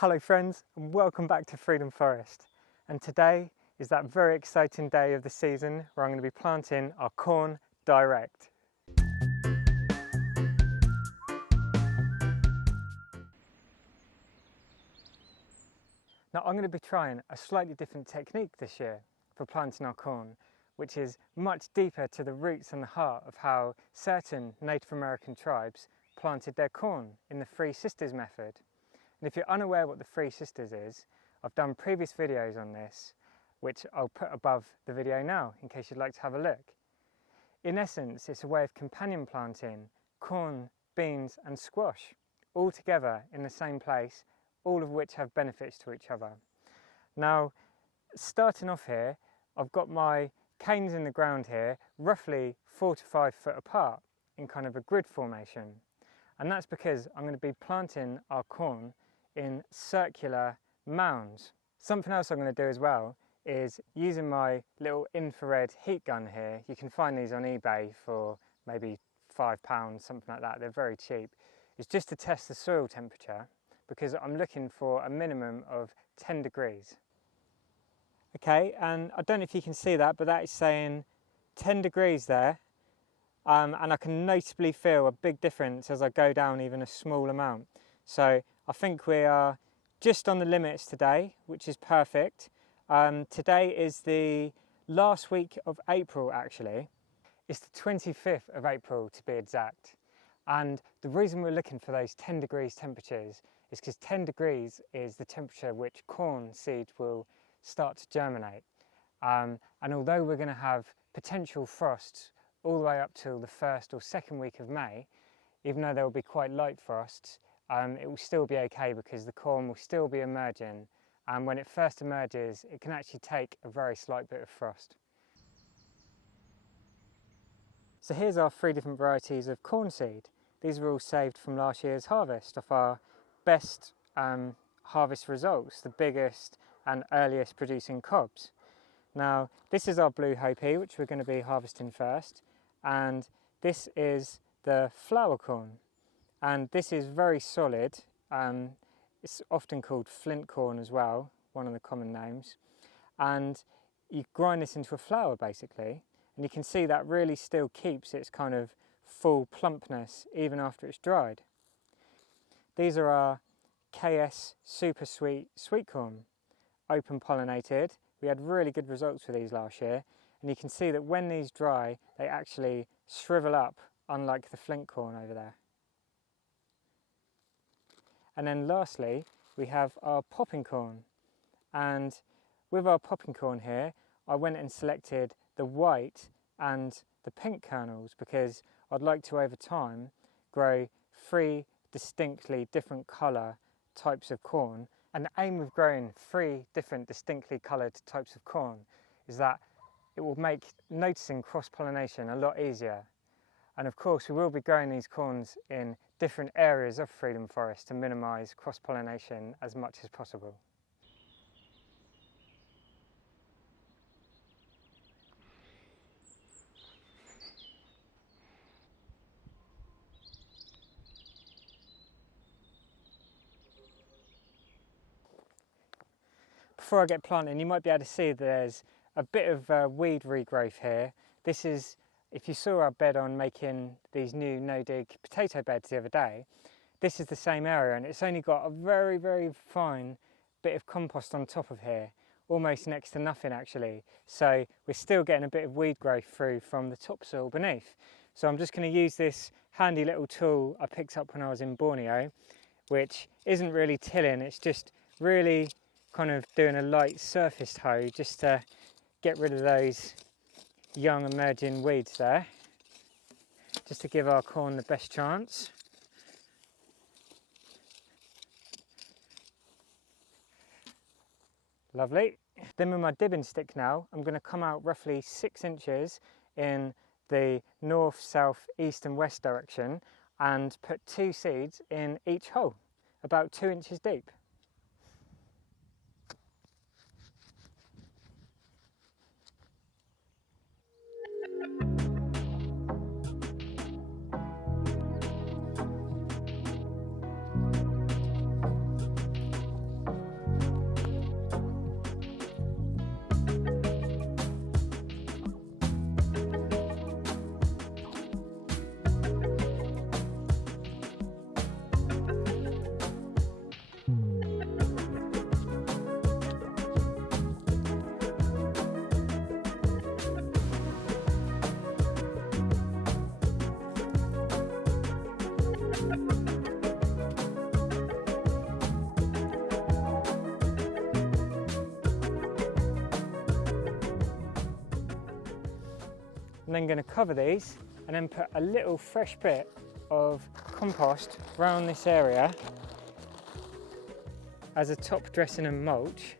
Hello friends, and welcome back to Freedom Forest. And today is that very exciting day of the season where I'm going to be planting our corn direct. Now I'm going to be trying a slightly different technique this year for planting our corn, which is much deeper to the roots and the heart of how certain Native American tribes planted their corn in the Three Sisters method. And if you're unaware what the Three Sisters is, I've done previous videos on this, which I'll put above the video now in case you'd like to have a look. In essence, it's a way of companion planting corn, beans and squash all together in the same place, all of which have benefits to each other. Now, starting off here, I've got my canes in the ground here, roughly 4 to 5 foot apart in kind of a grid formation. And that's because I'm going to be planting our corn in circular mounds. Something else I'm going to do as well is using my little infrared heat gun here. You can find these on eBay for maybe £5, something like that. They're very cheap. It's just to test the soil temperature because I'm looking for a minimum of 10 degrees. Okay, and I don't know if you can see that, but that is saying 10 degrees there. And I can noticeably feel a big difference as I go down even a small amount. So I think we are just on the limits today, which is perfect. Today is the last week of April actually. It's the 25th of April to be exact. And the reason we're looking for those 10 degrees temperatures is because 10 degrees is the temperature which corn seed will start to germinate. And although we're going to have potential frosts all the way up till the 1st or 2nd week of May, even though there will be quite light frosts, it will still be okay because the corn will still be emerging, and when it first emerges it can actually take a very slight bit of frost. So here's our 3 different varieties of corn seed. These were all saved from last year's harvest of our best harvest results, the biggest and earliest producing cobs. Now this is our blue Hopi, which we're going to be harvesting first, and this is the flower corn, and this is very solid. It's often called flint corn as well, one of the common names, and you grind this into a flour basically, and you can see that really still keeps its kind of full plumpness even after it's dried. These are our KS super sweet corn, open pollinated. We had really good results with these last year, and you can see that when these dry they actually shrivel up, unlike the flint corn over there. And then lastly we have our popping corn, and with our popping corn here I went and selected the white and the pink kernels because I'd like to over time grow 3 distinctly different colour types of corn. And the aim of growing 3 different distinctly coloured types of corn is that it will make noticing cross-pollination a lot easier. And of course we will be growing these corns in different areas of Freedom Forest to minimise cross-pollination as much as possible. Before I get planting, you might be able to see there's a bit of weed regrowth here. This is, if you saw our bed on making these new no-dig potato beds the other day, this is the same area, and it's only got a very, very fine bit of compost on top of here, almost next to nothing actually. So we're still getting a bit of weed growth through from the topsoil beneath. So I'm just going to use this handy little tool I picked up when I was in Borneo, which isn't really tilling, it's just really kind of doing a light surface hoe just to get rid of those young emerging weeds there, just to give our corn the best chance. Lovely. Then with my dibbing stick now, I'm going to come out roughly 6 inches in the north, south, east and west direction and put 2 seeds in each hole, about 2 inches deep. I'm then going to cover these and then put a little fresh bit of compost around this area as a top dressing and mulch.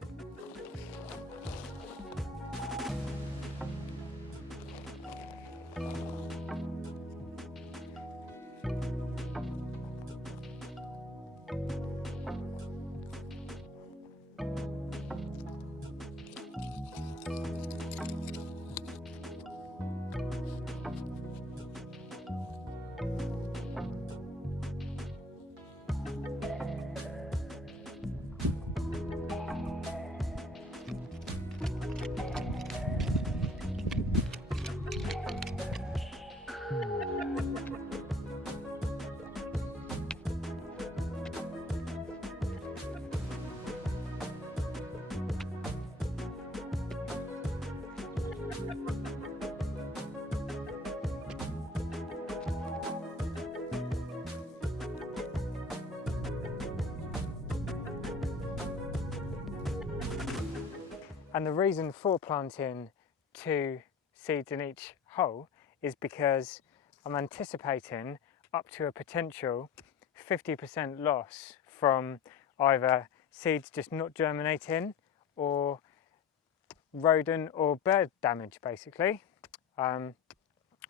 And the reason for planting 2 seeds in each hole is because I'm anticipating up to a potential 50% loss from either seeds just not germinating or rodent or bird damage, basically.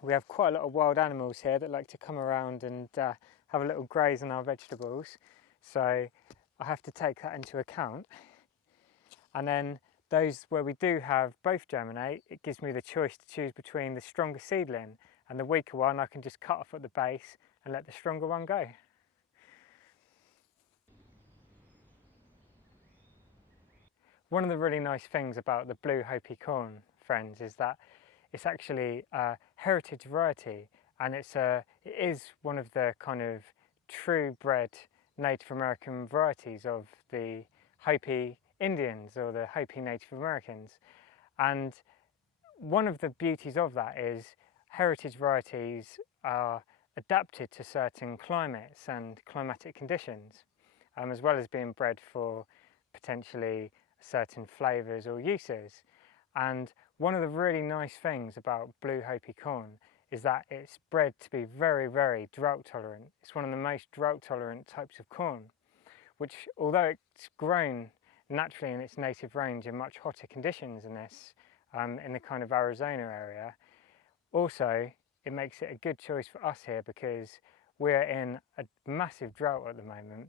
We have quite a lot of wild animals here that like to come around and have a little graze on our vegetables, so I have to take that into account. And then those where we do have both germinate, it gives me the choice to choose between the stronger seedling and the weaker one. I can just cut off at the base and let the stronger one go. One of the really nice things about the blue Hopi corn, friends, is that it's actually a heritage variety, and it is one of the kind of true bred Native American varieties of the Hopi Indians or the Hopi Native Americans. And one of the beauties of that is heritage varieties are adapted to certain climates and climatic conditions, as well as being bred for potentially certain flavours or uses. And one of the really nice things about blue Hopi corn is that it's bred to be very, very drought tolerant. It's one of the most drought tolerant types of corn, which, although it's grown naturally in its native range in much hotter conditions than this, in the kind of Arizona area, also it makes it a good choice for us here because we're in a massive drought at the moment.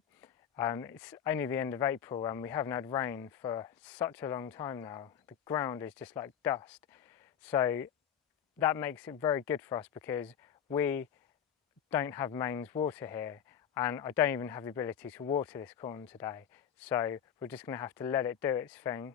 It's only the end of April and we haven't had rain for such a long time now. The ground is just like dust. So that makes it very good for us because we don't have mains water here, and I don't even have the ability to water this corn today. So we're just going to have to let it do its thing.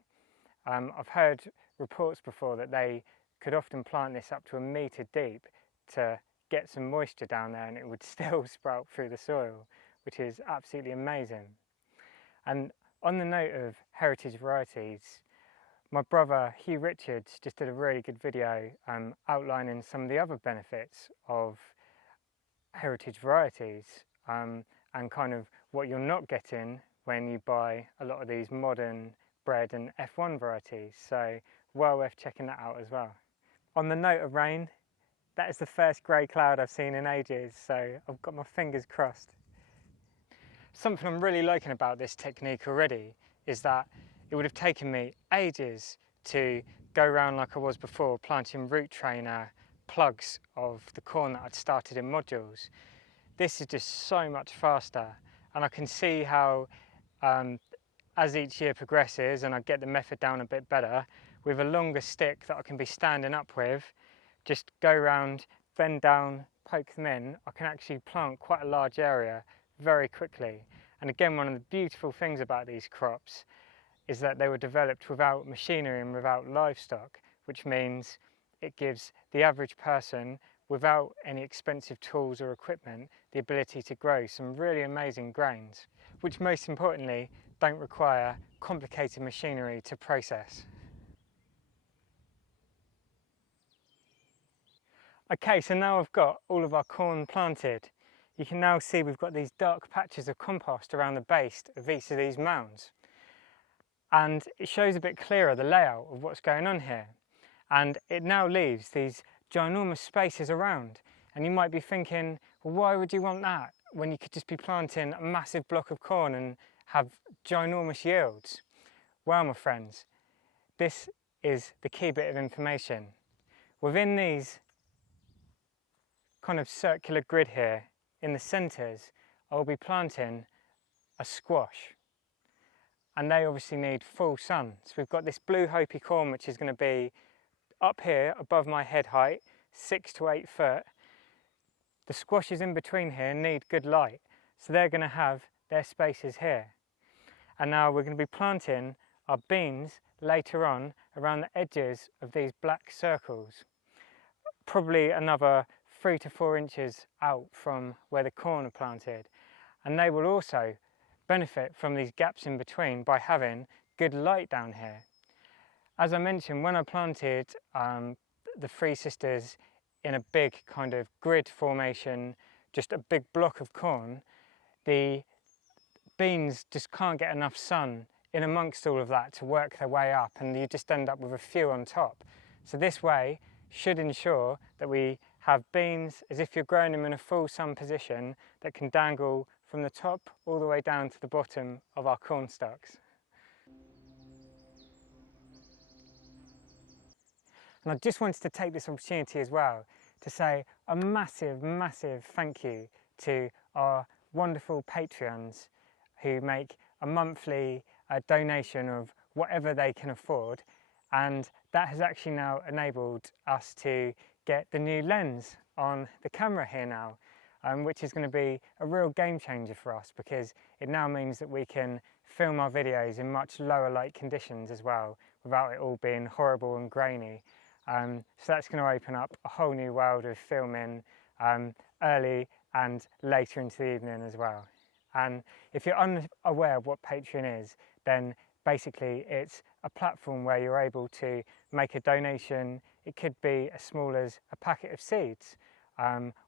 I've heard reports before that they could often plant this up to 1 metre deep to get some moisture down there and it would still sprout through the soil, which is absolutely amazing. And on the note of heritage varieties, my brother Hugh Richards just did a really good video outlining some of the other benefits of heritage varieties and kind of what you're not getting when you buy a lot of these modern bred and F1 varieties, so well worth checking that out as well. On the note of rain, that is the first grey cloud I've seen in ages, so I've got my fingers crossed. Something I'm really liking about this technique already is that it would have taken me ages to go around like I was before, planting root trainer plugs of the corn that I'd started in modules. This is just so much faster, and I can see how as each year progresses and I get the method down a bit better, with a longer stick that I can be standing up with, just go around, bend down, poke them in, I can actually plant quite a large area very quickly. And again, one of the beautiful things about these crops is that they were developed without machinery and without livestock, which means it gives the average person, without any expensive tools or equipment, the ability to grow some really amazing grains, which most importantly don't require complicated machinery to process. Okay, so now I've got all of our corn planted. You can now see we've got these dark patches of compost around the base of each of these mounds. And it shows a bit clearer the layout of what's going on here. And it now leaves these ginormous spaces around. And you might be thinking, well, why would you want that when you could just be planting a massive block of corn and have ginormous yields? Well, my friends, this is the key bit of information. Within these kind of circular grid here, in the centres, I'll be planting a squash. And they obviously need full sun. So we've got this blue Hopi corn, which is going to be up here above my head height, 6 to 8 foot. The squashes in between here need good light, so they're going to have their spaces here. And now we're going to be planting our beans later on around the edges of these black circles, probably another 3 to 4 inches out from where the corn are planted. And they will also benefit from these gaps in between by having good light down here. As I mentioned, when I planted the Three Sisters in a big kind of grid formation, just a big block of corn, the beans just can't get enough sun in amongst all of that to work their way up, and you just end up with a few on top. So this way should ensure that we have beans as if you're growing them in a full sun position that can dangle from the top all the way down to the bottom of our corn stalks. And I just wanted to take this opportunity as well to say a massive, massive thank you to our wonderful Patreons who make a monthly donation of whatever they can afford, and that has actually now enabled us to get the new lens on the camera here now, which is going to be a real game changer for us, because it now means that we can film our videos in much lower light conditions as well, without it all being horrible and grainy. So that's going to open up a whole new world of filming early and later into the evening as well. And if you're unaware of what Patreon is, then basically it's a platform where you're able to make a donation. It could be as small as a packet of seeds,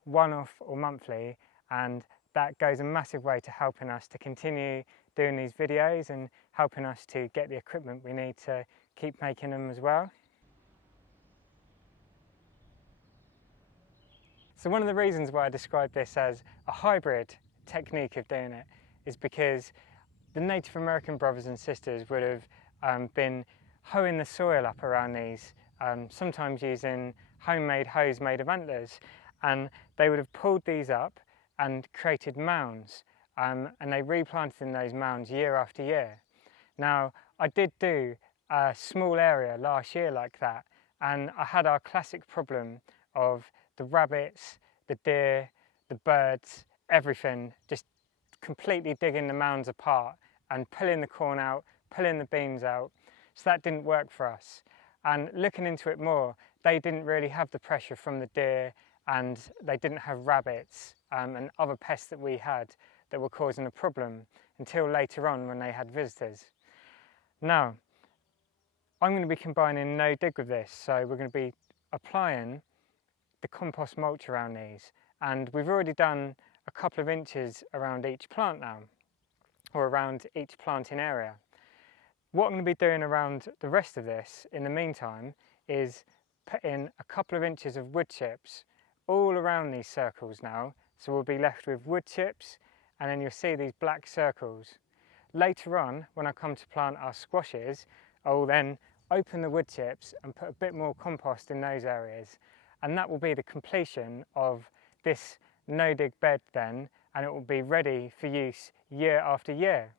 one-off or monthly, and that goes a massive way to helping us to continue doing these videos and helping us to get the equipment we need to keep making them as well. So one of the reasons why I describe this as a hybrid technique of doing it is because the Native American brothers and sisters would have been hoeing the soil up around these, sometimes using homemade hoes made of antlers, and they would have pulled these up and created mounds, and they replanted in those mounds year after year. Now, I did do a small area last year like that, and I had our classic problem of the rabbits, the deer, the birds, everything just completely digging the mounds apart and pulling the corn out, pulling the beans out. So that didn't work for us. And looking into it more, they didn't really have the pressure from the deer, and they didn't have rabbits and other pests that we had that were causing a problem until later on when they had visitors. Now, I'm going to be combining no dig with this, so we're going to be applying the compost mulch around these, and we've already done a couple of inches around each plant now, or around each planting area. What I'm going to be doing around the rest of this in the meantime is put in a couple of inches of wood chips all around these circles now, so we'll be left with wood chips, and then you'll see these black circles. Later on, when I come to plant our squashes, I will then open the wood chips and put a bit more compost in those areas, and that will be the completion of this no-dig bed then, and it will be ready for use year after year.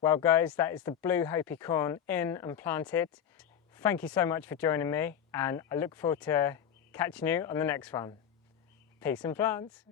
Well guys, that is the blue Hopi corn in and planted. Thank you so much for joining me, and I look forward to catching you on the next one. Peace and plants.